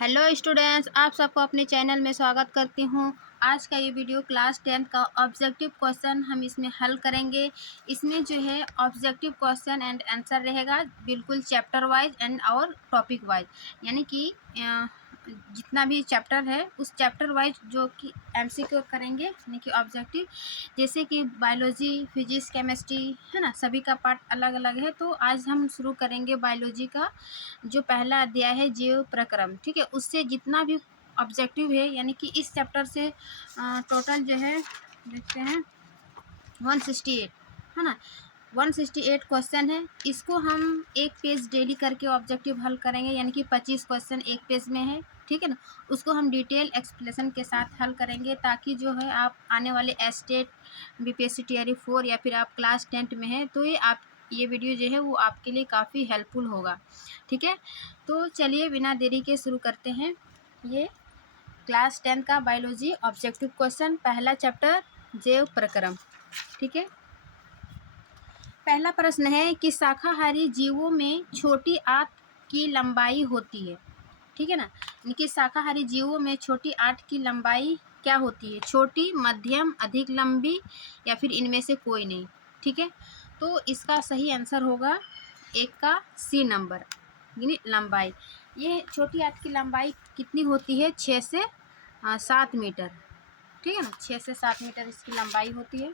Hello students, आप सबको अपने चैनल में स्वागत करती हूँ। आज का ये वीडियो क्लास 10th का ऑब्जेक्टिव क्वेश्चन हम इसमें हल करेंगे। इसमें जो है ऑब्जेक्टिव क्वेश्चन एंड आंसर रहेगा बिल्कुल चैप्टर वाइज एंड और टॉपिक वाइज, यानी कि जितना भी चैप्टर है उस चैप्टर वाइज जो कि एमसीक्यू करेंगे, यानी कि ऑब्जेक्टिव। जैसे कि बायोलॉजी, फिजिक्स, केमिस्ट्री है ना, सभी का पार्ट अलग अलग है। तो आज हम शुरू करेंगे बायोलॉजी का जो पहला अध्याय है जीव प्रक्रम, ठीक है। उससे जितना भी ऑब्जेक्टिव है, यानी कि इस चैप्टर से टोटल जो है देखते हैं 168 है ना, 168 क्वेश्चन है। इसको हम एक पेज डेली करके ऑब्जेक्टिव हल करेंगे, यानी कि 25 क्वेश्चन एक पेज में है, ठीक है ना। उसको हम डिटेल एक्सप्लेनेशन के साथ हल करेंगे, ताकि जो है आप आने वाले एस्टेट, बीपीएससी टीआरई 4 या फिर आप क्लास 10th में हैं तो ये वीडियो जो है वो आपके लिए काफ़ी हेल्पफुल होगा, ठीक है। तो चलिए बिना देरी के शुरू करते हैं। ये क्लास 10th का बायोलॉजी ऑब्जेक्टिव क्वेश्चन, पहला चैप्टर जैव प्रक्रम, ठीक है। पहला प्रश्न है कि शाकाहारी जीवों में छोटी आंत की लंबाई होती है, ठीक है ना। इनकी शाकाहारी जीवों में छोटी आंत की लंबाई क्या होती है? छोटी, मध्यम, अधिक लंबी या फिर इनमें से कोई नहीं, ठीक है। तो इसका सही आंसर होगा एक का सी नंबर, यानी लंबाई। ये छोटी आंत की लंबाई कितनी होती है? 6 से 7 मीटर, ठीक है ना। 6 से 7 मीटर इसकी लंबाई होती है।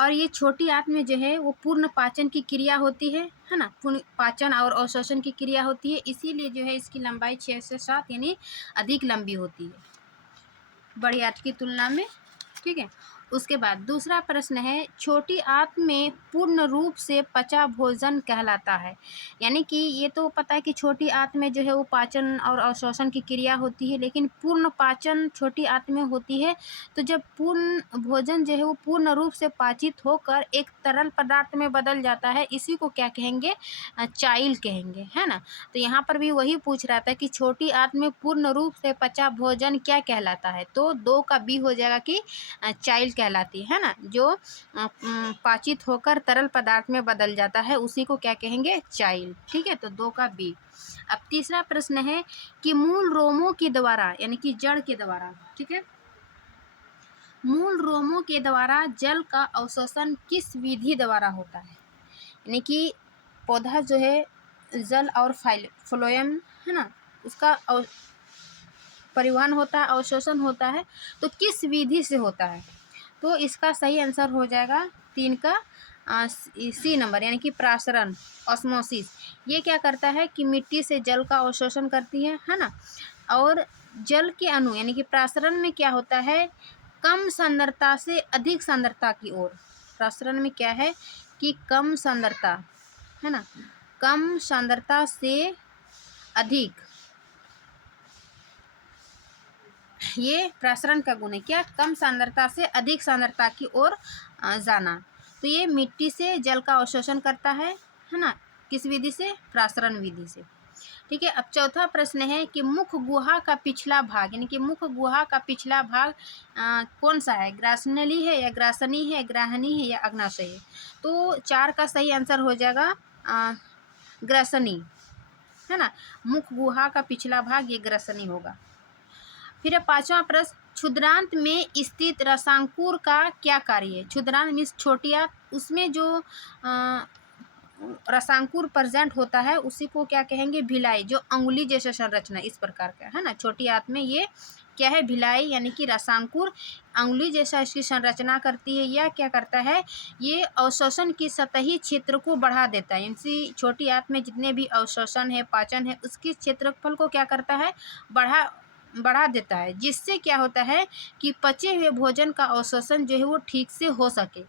और ये छोटी आंत में जो है वो पूर्ण पाचन की क्रिया होती है ना। पूर्ण पाचन और अवशोषण की क्रिया होती है, इसीलिए जो है इसकी लंबाई 6 से 7 यानी अधिक लंबी होती है बड़ी आंत की तुलना में, ठीक है। उसके बाद दूसरा प्रश्न है, छोटी आंत में पूर्ण रूप से पचा भोजन कहलाता है। यानी कि ये तो पता है कि छोटी आंत में जो है वो पाचन और अवशोषण की क्रिया होती है, लेकिन पूर्ण पाचन छोटी आंत में होती है। तो जब पूर्ण भोजन जो है वो पूर्ण रूप से पाचित होकर एक तरल पदार्थ में बदल जाता है, इसी को क्या कहेंगे? चाइल कहेंगे, है ना। तो यहाँ पर भी वही पूछ रहा था कि छोटी आंत में पूर्ण रूप से पचा भोजन क्या कहलाता है। तो 2 का बी हो जाएगा कि चाइल कहलाती है ना, जो पाचित होकर तरल पदार्थ में बदल जाता है, उसी को क्या कहेंगे? चाइल, ठीक है। तो 2 का बी। अब तीसरा प्रश्न है कि मूल रोमों के द्वारा, यानी कि जड़ के द्वारा, ठीक है, मूल रोमों के द्वारा जल का अवशोषण किस विधि द्वारा होता है? यानी कि पौधा जो है जल और फ्लोएम है ना, उसका परिवहन होता है, अवशोषण होता है, तो किस विधि से होता है? तो इसका सही आंसर हो जाएगा 3 का सी नंबर, यानी कि प्रासरण, ऑस्मोसिस। ये क्या करता है कि मिट्टी से जल का अवशोषण करती है ना। और जल के अणु, यानी कि प्रासरण में क्या होता है? कम सांद्रता से अधिक सांद्रता की ओर। प्रासरण में क्या है कि कम सांद्रता, है ना, कम सांद्रता से अधिक, ये प्रसरण का गुण है। क्या? कम सांद्रता से अधिक सांद्रता की ओर जाना। तो ये मिट्टी से जल का अवशोषण करता है ना। किस विधि से? प्रसरण विधि से, ठीक है। अब चौथा प्रश्न है कि मुख गुहा का पिछला भाग, यानी कि मुख गुहा का पिछला भाग कौन सा है? ग्रासनली है या ग्रासनी है, ग्राहनी है या अग्नाशय है? तो 4 का सही आंसर हो जाएगा ग्रासनी, है ना। मुख गुहा का पिछला भाग ये ग्रासनी होगा। फिर 5वां प्रश्न, क्षुद्रांत में स्थित रसांकुर का क्या कार्य है? क्षुद्रांत मीन्स छोटी आंत, उसमें जो रसांकुर प्रेजेंट होता है उसी को क्या कहेंगे? भिलाई। जो अंगुली जैसा संरचना इस प्रकार का है ना, छोटी आंत में ये क्या है? भिलाई, यानी कि रसांकुर अंगुली जैसा इसकी संरचना करती है। यह क्या करता है? ये अवशोषण की सतही क्षेत्र को बढ़ा देता है। यानी छोटी आंत में जितने भी अवशोषण है, पाचन है, उसके क्षेत्रफल को क्या करता है? बढ़ा देता है, जिससे क्या होता है कि पचे हुए भोजन का अवशोषण जो है वो ठीक से हो सके,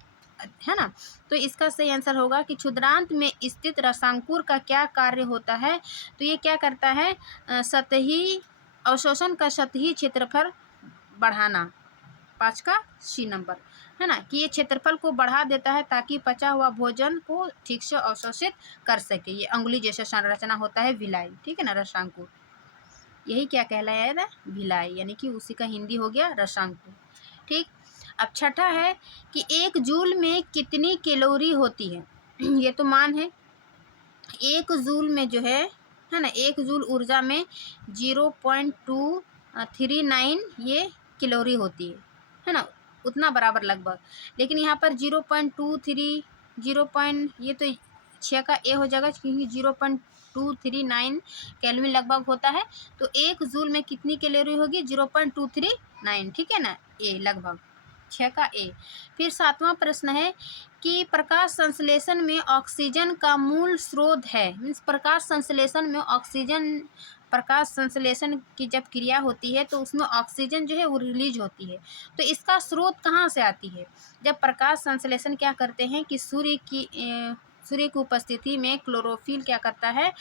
है ना। तो इसका सही आंसर होगा कि क्षुद्रांत में स्थित रसांकुर का क्या कार्य होता है? तो ये क्या करता है? सतही अवशोषण का सतही क्षेत्रफल बढ़ाना। 5 का सी नंबर, है ना, कि ये क्षेत्रफल को बढ़ा देता है ताकि पचा हुआ भोजन को ठीक से अवशोषित कर सके। ये अंगुली जैसा संरचना होता है भिलाई, ठीक है ना, रसांकुर। यही क्या कहलाएगा? भिलाई, यानी कि उसी का हिंदी हो गया रसांकुर, ठीक। अब छठा है कि 1 जूल में कितनी कैलोरी होती है? ये तो मान है। 1 जूल में जो है है ना, 1 जूल ऊर्जा में 0.239 ये कैलोरी होती है ना, उतना बराबर लगभग। लेकिन यहाँ पर 0.23 ये तो 6 का ए हो जाएगा, क्योंकि 0.239 केल्विन लगभग होता है। तो 1 जूल में कितनी कैलोरी होगी? 0.239, ठीक है ना, ए लगभग 6 का ए। फिर 7वां प्रश्न है कि प्रकाश संश्लेषण में ऑक्सीजन का मूल स्रोत है। मीन्स प्रकाश संश्लेषण में ऑक्सीजन, प्रकाश संश्लेषण की जब क्रिया होती है तो उसमें ऑक्सीजन जो है वो रिलीज होती है। तो इसका स्रोत कहाँ से आती है? जब प्रकाश संश्लेषण क्या करते हैं कि सूर्य की उपस्थिति में क्लोरोफिल क्या करता है,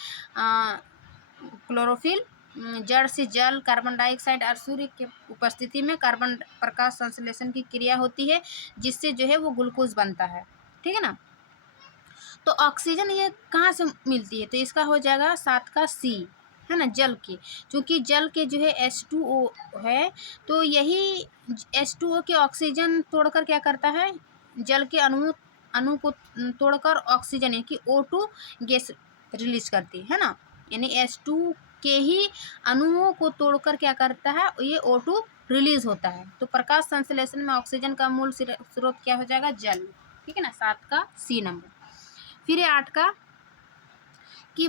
क्लोरोफिल जड़ से जल, कार्बन डाइऑक्साइड और सूर्य की उपस्थिति में कार्बन प्रकाश संश्लेषण की क्रिया होती है, जिससे जो है वो ग्लूकोज बनता है, ठीक है ना। तो ऑक्सीजन ये कहाँ से मिलती है? तो इसका हो जाएगा 7 का सी, है ना, जल की। क्योंकि जल के जो है H2O है, तो यही H2O के ऑक्सीजन तोड़कर क्या करता है, जल के अणु को तोड़कर ऑक्सीजन यानी कि O2 गैस रिलीज करती है ना। यानी H2 के ही अणुओं को तोड़कर क्या करता है, ये O2 रिलीज होता है। तो प्रकाश संश्लेषण में ऑक्सीजन का मूल स्रोत क्या हो जाएगा? जल, ठीक है ना, 7 का सी नंबर। फिर 8 का कि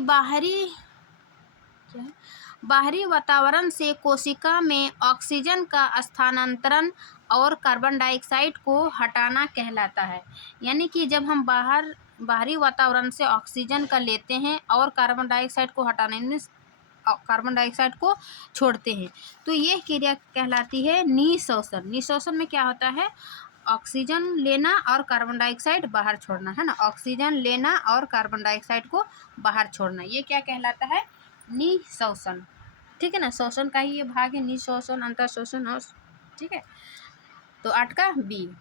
बाहरी वातावरण से कोशिका में ऑक्सीजन का स्थानांतरण और कार्बन डाइऑक्साइड को हटाना कहलाता है। यानी कि जब हम बाहरी वातावरण से ऑक्सीजन का लेते हैं और कार्बन डाइऑक्साइड को हटाने, मीन्स कार्बन डाइऑक्साइड को छोड़ते हैं, तो ये क्रिया कहलाती है निःशोषण। निःशोषण में क्या होता है? ऑक्सीजन लेना और कार्बन डाइऑक्साइड बाहर छोड़ना, है ना, ऑक्सीजन लेना और कार्बन डाइऑक्साइड को बाहर छोड़ना, ये क्या कहलाता है? निःशोषण, ठीक है ना। शोषण का ही ये भाग है, निःशोषण, अंतःशोषण और, ठीक है। तो 8 का बी।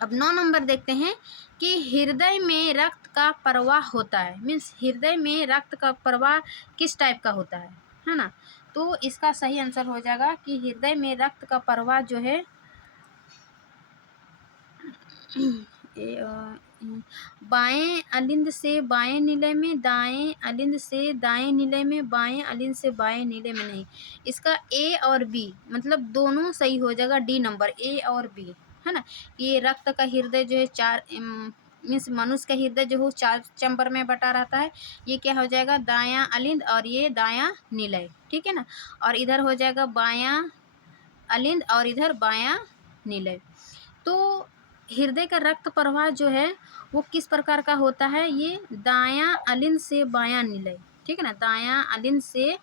अब 9 नंबर देखते हैं कि हृदय में रक्त का प्रवाह होता है। मीन्स हृदय में रक्त का प्रवाह किस टाइप का होता है ना। तो इसका सही आंसर हो जाएगा कि हृदय में रक्त का प्रवाह जो है बाएं अलिंद से बाएं नीले में, दाएं अलिंद से दाएं नीले में, बाएं अलिंद से बाएं नीले में नहीं। इसका ए और बी मतलब दोनों सही हो जाएगा, डी नंबर, ए और बी, है ना। ये रक्त का हृदय जो है 4 मीन्स मनुष्य का हृदय जो है 4 चैम्बर में बटा रहता है। ये क्या हो जाएगा? दायां अलिंद और ये दायां निलय, ठीक है ना। और इधर हो जाएगा बायां अलिंद और इधर बायां निलय। तो हृदय का रक्त प्रवाह जो है वो किस प्रकार का होता है? ये दायां अलिंद से बायां निलय, ठीक है ना, दायां अलिंद से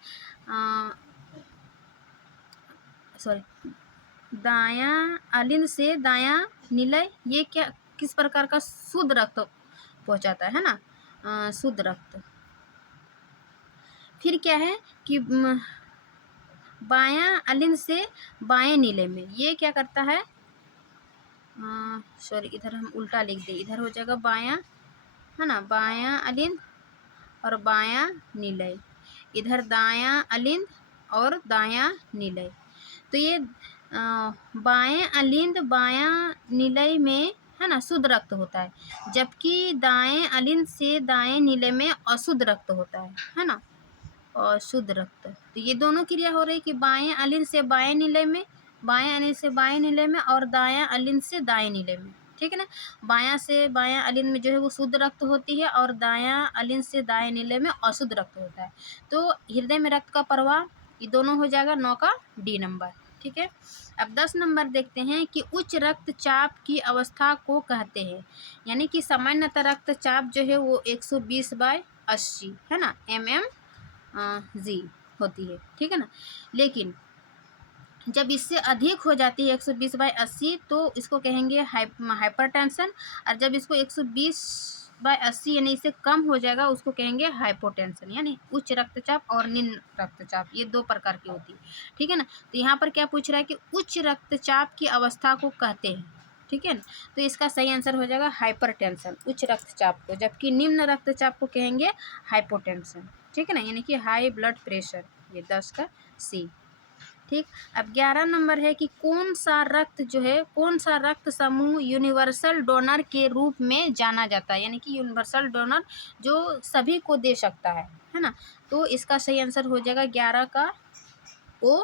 दायां अलिंद से दायां निलय, ये क्या किस प्रकार का शुद्ध रक्त पहुंचाता है ना, शुद्ध रक्त। फिर क्या है कि बायां अलिंद से बाएं नीले में ये क्या करता है? सॉरी, इधर हम उल्टा लिख दें, इधर हो जाएगा बायां, है ना, बायां अलिंद और बायां निलय, इधर दायां अलिंद और दायां निलय। तो ये बाएं अलिंद बायां निलय में, है ना, शुद्ध रक्त होता है, जबकि दाएं अलिंद से दाएं निलय में अशुद्ध रक्त होता है ना, अशुद्ध रक्त। तो ये दोनों क्रिया हो रही कि बाएं अलिंद से बाएं निलय में, बाएं अलिंद से बाएं निलय में और दायां अलिंद से दाएं निलय में, ठीक है ना। बायां से बायां अलिंद में जो है वो शुद्ध रक्त होती है और दायां अलिंद से दाएं निलय में अशुद्ध रक्त होता है। तो हृदय में रक्त का प्रवाह ये दोनों हो जाएगा 9 का डी नंबर, ठीक है। अब 10 नंबर देखते हैं कि उच्च रक्तचाप की अवस्था को कहते हैं। यानी कि सामान्यतः रक्तचाप जो है वो 120/80 है ना, जी होती है, ठीक है ना। लेकिन जब इससे अधिक हो जाती है 120/80 तो इसको कहेंगे हाइपरटेंशन, और जब इसको 120/80 यानी इससे कम हो जाएगा उसको कहेंगे हाइपोटेंशन। यानी उच्च रक्तचाप और निम्न रक्तचाप ये 2 प्रकार की होती है, ठीक है ना। तो यहाँ पर क्या पूछ रहा है कि उच्च रक्तचाप की अवस्था को कहते हैं, ठीक है ना। तो इसका सही आंसर हो जाएगा हाइपरटेंशन, उच्च रक्तचाप को, जबकि निम्न रक्तचाप को कहेंगे हाइपोटेंशन, ठीक है ना, यानी कि हाई ब्लड प्रेशर। ये 10 का सी, ठीक। अब 11 नंबर है कि कौन सा रक्त जो है, कौन सा रक्त समूह यूनिवर्सल डोनर के रूप में जाना जाता है, यानी कि यूनिवर्सल डोनर जो सभी को दे सकता है ना। तो इसका सही आंसर हो जाएगा 11 का ओ।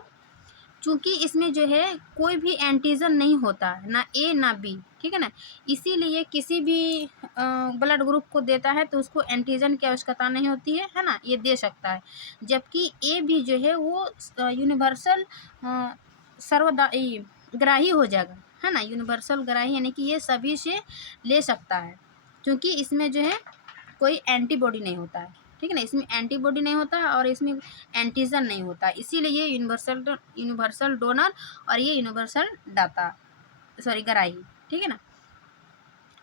चूंकि इसमें जो है कोई भी एंटीजन नहीं होता, ना ए ना बी, ठीक है ना, इसीलिए किसी भी ब्लड ग्रुप को देता है तो उसको एंटीजन की आवश्यकता नहीं होती है ना, ये दे सकता है। जबकि ए बी जो है वो यूनिवर्सल ग्राही हो जाएगा, है ना, यूनिवर्सल ग्राही, यानी कि ये सभी से ले सकता है, क्योंकि इसमें जो है कोई एंटीबॉडी नहीं होता है, ठीक है ना, इसमें एंटीबॉडी नहीं होता है और इसमें एंटीजन नहीं होता है, इसीलिए ये यूनिवर्सल डोनर और ये यूनिवर्सल दाता, सॉरी ग्राही, ठीक है ना।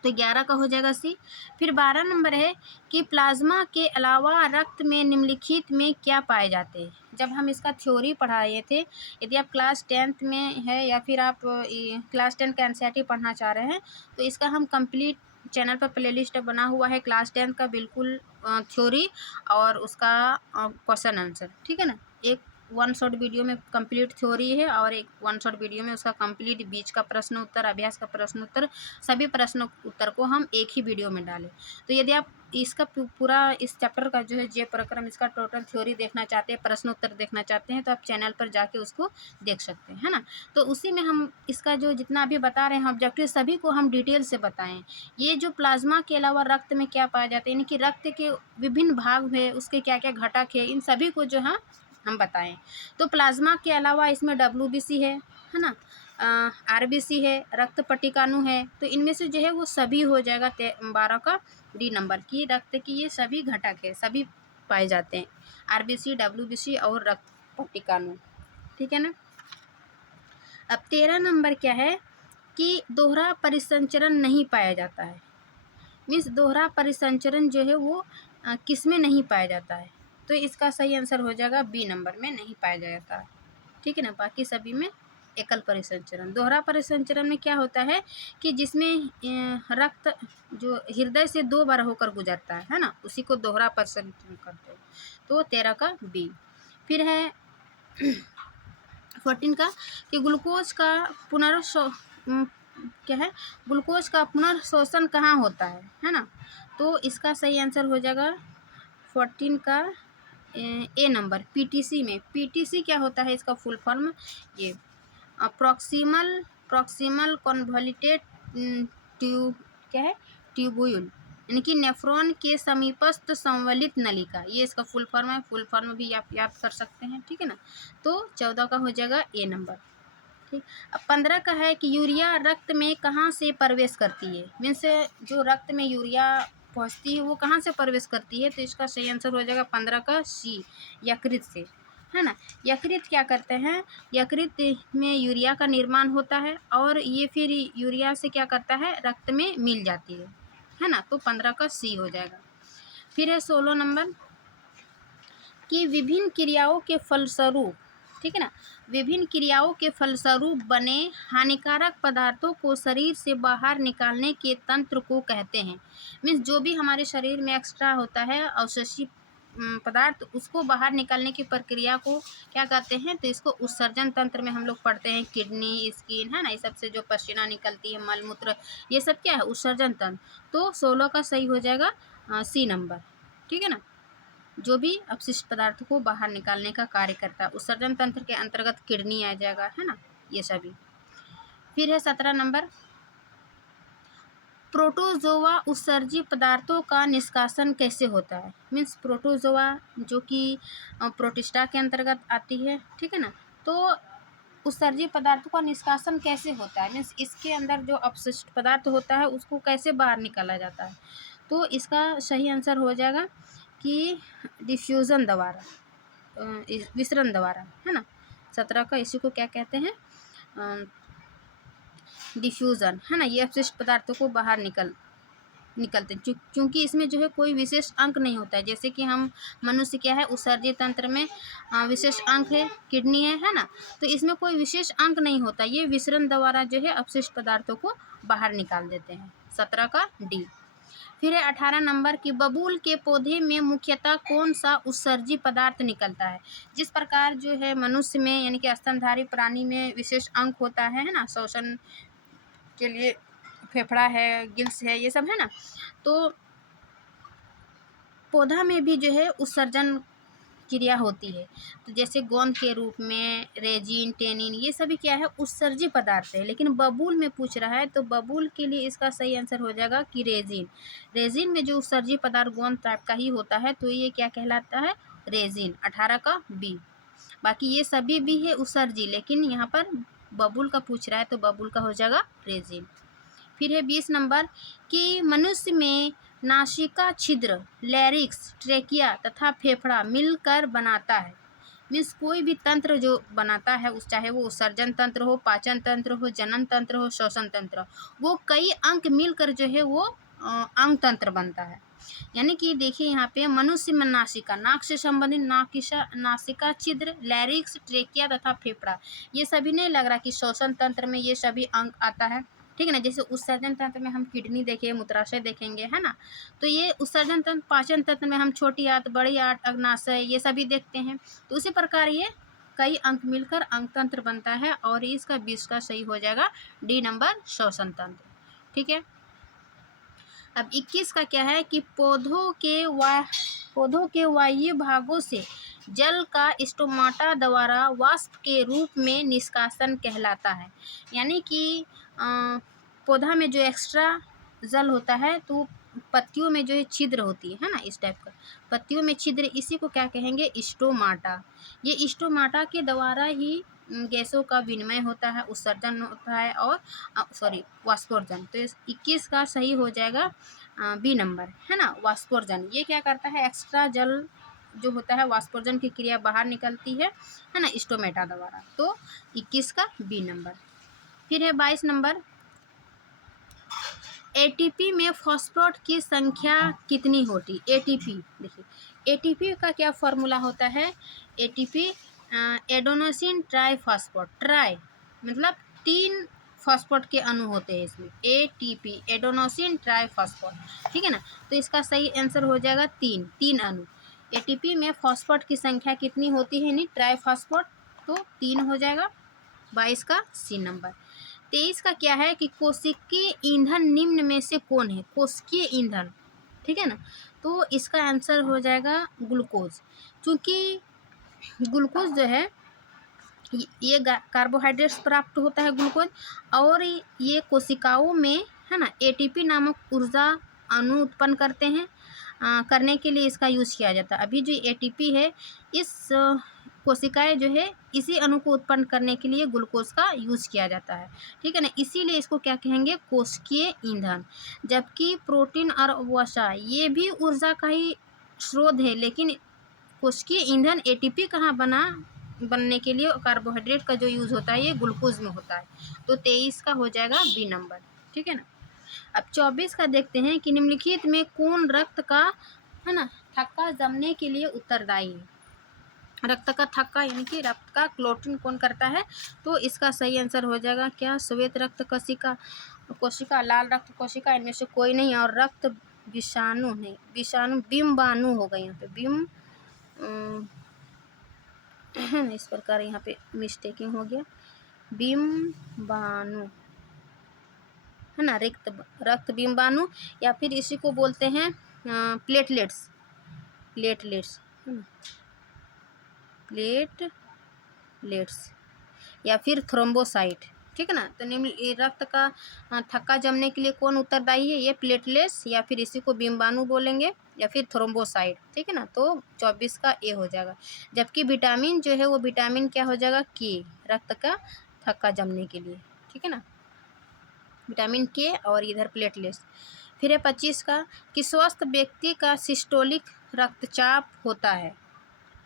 तो 11 का हो जाएगा सी। फिर 12 नंबर है कि प्लाज्मा के अलावा रक्त में निम्नलिखित में क्या पाए जाते हैं। जब हम इसका थ्योरी पढ़ाए थे, यदि आप क्लास 10th में है या फिर आप क्लास 10 का एनसीईआरटी पढ़ना चाह रहे हैं तो इसका हम कंप्लीट चैनल पर प्लेलिस्ट बना हुआ है क्लास 10 का, बिल्कुल थ्योरी और उसका क्वेश्चन आंसर, ठीक है ना। एक वन शॉट वीडियो में कंप्लीट थ्योरी है और एक वन शॉट वीडियो में उसका कंप्लीट बीच का प्रश्न उत्तर, अभ्यास का प्रश्न उत्तर, सभी प्रश्न उत्तर को हम एक ही वीडियो में डालें। तो यदि आप इसका पूरा इस चैप्टर का जो है जे प्रक्रम इसका टोटल थ्योरी देखना चाहते हैं, प्रश्न उत्तर देखना चाहते हैं, तो आप चैनल पर जाके उसको देख सकते हैं, है ना। तो उसी में हम इसका जो जितना अभी बता रहे हैं ऑब्जेक्टिव सभी को हम डिटेल से बताएं। ये जो प्लाज्मा के अलावा रक्त में क्या पाया जाता है, यानी कि रक्त के विभिन्न भाग है, उसके क्या क्या घटक है, इन सभी को जो है हम बताएं। तो प्लाज्मा के अलावा इसमें WBC है ना, RBC है, रक्त पट्टिकाणु है, तो इनमें से जो है वो सभी हो जाएगा 12 का डी नंबर की रक्त की ये सभी घटक है, सभी पाए जाते हैं, RBC, WBC और रक्त पट्टिकाणु, ठीक है ना। अब 13 नंबर क्या है कि दोहरा परिसंचरण नहीं पाया जाता है, मीन्स दोहरा परिसंचरण जो है वो किस में नहीं पाया जाता है, तो इसका सही आंसर हो जाएगा बी नंबर में नहीं पाया जाता है, ठीक है ना। बाकी सभी में एकल परिसंचरण। दोहरा परिसंचरण में क्या होता है कि जिसमें रक्त जो हृदय से 2 बार होकर गुजरता है ना, उसी को दोहरा परिसंचरण करते हैं। तो 13 का बी। फिर है 14 का कि ग्लूकोज का क्या है, ग्लूकोज का पुनर्शोषण कहाँ होता है ना, तो इसका सही आंसर हो जाएगा 14 का ए नंबर PTC में। PTC क्या होता है, इसका फुल फॉर्म ये प्रॉक्सिमल कॉन्वोल्यूटेड ट्यूब क्या है, ट्यूब्यूल, यानी कि नेफ्रॉन के समीपस्थ संवलित नलिका, ये इसका फुल फॉर्म है, फुल फॉर्म भी आप याद कर सकते हैं, ठीक है ना। तो 14 का हो जाएगा ए नंबर, ठीक। अब 15 का है कि यूरिया रक्त में कहाँ से प्रवेश करती है, मीन्स जो रक्त में यूरिया पहुँचती है वो कहाँ से प्रवेश करती है, तो इसका सही आंसर हो जाएगा 15 का सी, यकृत से, है ना। यकृत क्या करते हैं, यकृत में यूरिया का निर्माण होता है और ये फिर यूरिया से क्या करता है, रक्त में मिल जाती है ना, तो 15 का सी हो जाएगा। फिर है 16 नंबर कि विभिन्न क्रियाओं के फलस्वरूप, ठीक है ना, विभिन्न क्रियाओं के फलस्वरूप बने हानिकारक पदार्थों को शरीर से बाहर निकालने के तंत्र को कहते हैं। मीन्स जो भी हमारे शरीर में एक्स्ट्रा होता है अवशेषी पदार्थ, उसको बाहर निकालने की प्रक्रिया को क्या कहते हैं, तो इसको उत्सर्जन तंत्र में हम लोग पढ़ते हैं, किडनी, स्किन, है ना, ये सबसे जो पसीना निकलती है, मलमूत्र, ये सब क्या है, उत्सर्जन तंत्र। तो 16 का सही हो जाएगा सी नंबर, ठीक है ना, जो भी अपशिष्ट पदार्थों को बाहर निकालने का कार्य करता है, उत्सर्जन तंत्र के अंतर्गत किडनी आ जाएगा, है ना, ये सभी। फिर है 17 नंबर प्रोटोजोआ उत्सर्जित पदार्थों का निष्कासन कैसे होता है, मीन्स प्रोटोजोआ जो कि प्रोटिस्टा के अंतर्गत आती है, ठीक है ना। तो उत्सर्जित पदार्थों का निष्कासन कैसे होता है, मीन्स इसके अंदर जो अपशिष्ट पदार्थ होता है उसको कैसे बाहर निकाला जाता है, तो इसका सही आंसर हो जाएगा कि डिफ्यूज़न द्वारा, विसरण द्वारा, है ना। 17 का इसी को क्या कहते हैं, डिफ्यूज़न, है ना, ये अपशिष्ट पदार्थों को बाहर निकलते हैं, क्योंकि इसमें जो है कोई विशेष अंक नहीं होता है, जैसे कि हम मनुष्य क्या है उत्सर्जित तंत्र में विशेष अंक है, किडनी है ना, तो इसमें कोई विशेष अंक नहीं होता, ये विसरण द्वारा जो है अपशिष्ट पदार्थों को बाहर निकाल देते हैं। 17 का डी। फिर है 18 नंबर की बबूल के पौधे में मुख्यतः कौन सा उत्सर्जी पदार्थ निकलता है। जिस प्रकार जो है मनुष्य में यानी कि स्तनधारी प्राणी में विशेष अंग होता है ना, श्वसन के लिए फेफड़ा है, गिल्स है, ये सब है ना, तो पौधा में भी जो है उत्सर्जन क्रिया होती है। तो जैसे गोंद के रूप में रेजिन, टेनिन, ये सभी क्या है, उत्सर्जी पदार्थ है। लेकिन बबूल में पूछ रहा है तो बबूल के लिए इसका सही आंसर हो जाएगा कि रेजिन। रेजिन में जो उत्सर्जी पदार्थ गोंद टाइप का ही होता है, तो ये क्या कहलाता है, रेजिन। 18 का बी। बाकी ये सभी भी है उत्सर्जी, लेकिन यहाँ पर बबूल का पूछ रहा है तो बबूल का हो जाएगा रेजिन। फिर है 20 नंबर कि मनुष्य में नासिका छिद्र, लैरिक्स, ट्रेकिया तथा फेफड़ा मिलकर बनाता है। मीन्स कोई भी तंत्र जो बनाता है, उस चाहे वो उत्सर्जन तंत्र हो, पाचन तंत्र हो, जनन तंत्र हो, श्वसन तंत्र, वो कई अंग मिलकर जो है वो अंग तंत्र बनता है। यानी कि देखिए यहाँ पे मनुष्य में नासिका, नाक से संबंधित नासिका छिद्र, लैरिक्स, ट्रेकिया तथा फेफड़ा, ये सभी नहीं लग रहा कि श्वसन तंत्र में ये सभी अंग आता है। ठीक है ना, जैसे उत्सर्जन तंत्र में हम किडनी देखें, मूत्राशय देखेंगे, है ना, तो ये उत्सर्जन तंत्र, पाचन तंत्र में हम छोटी आंत, बड़ी आंत, अग्नाशय, ये सभी देखते हैं। तो उसी प्रकार ये कई अंग मिलकर अंग तंत्र बनता है, और इसका 20 का सही हो जाएगा डी नंबर, श्वसन तंत्र। ठीक है। अब 21 का क्या है कि पौधों के वायु भागों से जल का स्टोमाटा द्वारा वाष्प के रूप में निष्कासन कहलाता है। यानी कि पौधा में जो एक्स्ट्रा जल होता है, तो पत्तियों में जो है छिद्र होती है ना, इस टाइप का पत्तियों में छिद्र, इसी को क्या कहेंगे, स्टोमाटा। ये स्टोमाटा के द्वारा ही गैसों का विनिमय होता है, उत्सर्जन होता है, और वाष्पोर्जन। तो 21 का सही हो जाएगा बी नंबर, है ना, वाष्पोर्जन। ये क्या करता है, एक्स्ट्रा जल जो होता है वाष्पोर्जन की क्रिया बाहर निकलती है ना, स्टोमेटा द्वारा। तो 21 का बी नंबर। फिर है 22 नंबर, एटीपी में फॉस्फेट की संख्या कितनी होती। एटीपी देखिए, एटीपी का क्या फॉर्मूला होता है, एटीपी एडोनोसिन ट्राइफॉस्फेट, ट्राई मतलब 3 फॉस्फेट के अणु होते हैं इसमें, एटीपी एडोनोसिन ट्राइफॉस्फेट। ठीक है ना, तो इसका सही आंसर हो जाएगा 3 अणु। एटीपी में फॉस्फेट की संख्या कितनी होती है, नहीं ट्राइफॉस्फेट, तो 3 हो जाएगा। 22 का सी नंबर। 23 का क्या है कि कोशिकीय ईंधन निम्न में से कौन है, कोशिकीय ईंधन। ठीक है ना, तो इसका आंसर हो जाएगा ग्लूकोज। क्योंकि ग्लूकोज जो है ये कार्बोहाइड्रेट्स प्राप्त होता है ग्लूकोज, और ये कोशिकाओं में, है ना, एटीपी नामक ऊर्जा अणु उत्पन्न करते हैं, करने के लिए इसका यूज़ किया जाता है। अभी जो एटीपी है, इस कोशिकाएं जो है इसी अणु को उत्पन्न करने के लिए ग्लूकोज का यूज़ किया जाता है। ठीक है ना, इसीलिए इसको क्या कहेंगे, कोशिकीय ईंधन। जबकि प्रोटीन और वसा ये भी ऊर्जा का ही स्रोत है, लेकिन कोशिकीय ईंधन एटीपी कहाँ बनने के लिए कार्बोहाइड्रेट का जो यूज़ होता है ये ग्लूकोज में होता है। तो 23 का हो जाएगा बी नंबर। ठीक है ना। अब 24 का देखते हैं कि निम्नलिखित में कौन रक्त का, है ना, थक्का जमने के लिए उत्तरदायी है। रक्त का थक्का यानी कि रक्त का क्लोटिंग कौन करता है, तो इसका सही आंसर हो जाएगा क्या, श्वेत रक्त कोशिका, लाल रक्त कोशिका, इनमें से कोई नहीं। और रक्त विषाणु नहीं, विषाणु बिम्बाणु हो गए यहाँ पे, इस प्रकार यहाँ पे मिस्टेकिंग हो गया, बिम्बाणु, है ना, रक्त बिम्बाणु, या फिर इसी को बोलते हैं प्लेटलेट्स, है ना, प्लेटलेट्स या फिर थ्रोम्बोसाइट। ठीक है ना, तो निम्न रक्त का थक्का जमने के लिए कौन उत्तरदायी है, ये प्लेटलेट्स, या फिर इसी को बिम्बाणु बोलेंगे, या फिर थ्रोम्बोसाइट। ठीक है ना, तो 24 का ए हो जाएगा। जबकि विटामिन जो है वो विटामिन क्या हो जाएगा, के, रक्त का थक्का जमने के लिए। ठीक है ना, विटामिन के, और इधर प्लेटलेट्स। फिर है 25 का कि स्वस्थ व्यक्ति का सिस्टोलिक रक्तचाप होता है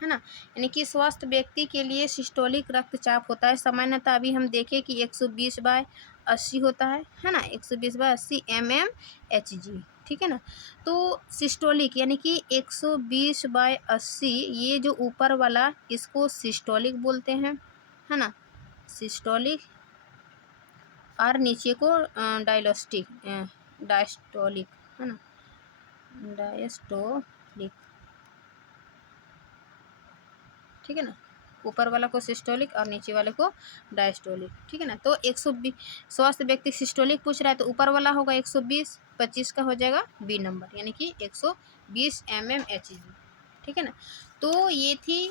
ना, यानी कि स्वस्थ व्यक्ति के लिए सिस्टोलिक रक्तचाप होता है। सामान्यतः अभी हम देखें कि 120/80 होता है ना, 120/80 mmHg। ठीक है ना, तो सिस्टोलिक यानी कि 120/80, ये जो ऊपर वाला इसको सिस्टोलिक बोलते हैं, है ना, सिस्टोलिक, और नीचे को डायस्टोलिक, है ना, डायस्टोलिक, ठीक है ना। ऊपर वाला को सिस्टोलिक और नीचे वाले को डायस्टोलिक, ठीक है ना। तो 120 स्वस्थ व्यक्ति सिस्टोलिक पूछ रहा है तो ऊपर वाला होगा 120, 25 का हो जाएगा बी नंबर, यानी कि 120 mmHg, ठीक है ना। तो ये थी,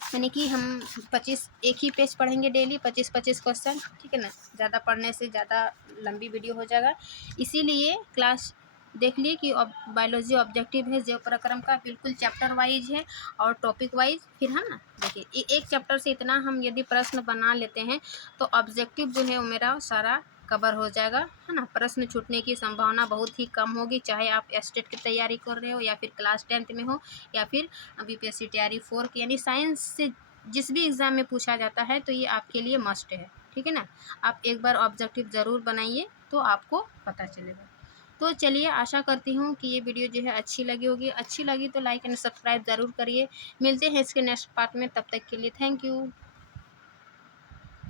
यानी कि हम 25 एक ही पेज पढ़ेंगे डेली, 25-25 क्वेश्चन, ठीक है ना। ज़्यादा पढ़ने से ज़्यादा लंबी वीडियो हो जाएगा, इसीलिए क्लास देख लिए कि बायोलॉजी ऑब्जेक्टिव है जो प्रक्रम का, बिल्कुल चैप्टर वाइज है और टॉपिक वाइज। फिर हम ना देखिए एक चैप्टर से इतना हम यदि प्रश्न बना लेते हैं तो ऑब्जेक्टिव जो है वो मेरा सारा कवर हो जाएगा, है ना। प्रश्न छूटने की संभावना बहुत ही कम होगी, चाहे आप स्टेट की तैयारी कर रहे हो या फिर क्लास 10th में हो या फिर बीपीएससी तैयारी 4 की, यानी साइंस से जिस भी एग्ज़ाम में पूछा जाता है तो ये आपके लिए मस्ट है, ठीक है ना। आप एक बार ऑब्जेक्टिव ज़रूर बनाइए तो आपको पता चलेगा। तो चलिए, आशा करती हूँ कि ये वीडियो जो है अच्छी लगी होगी, अच्छी लगी तो लाइक एंड सब्सक्राइब ज़रूर करिए। मिलते हैं इसके नेक्स्ट पार्ट में, तब तक के लिए थैंक यू।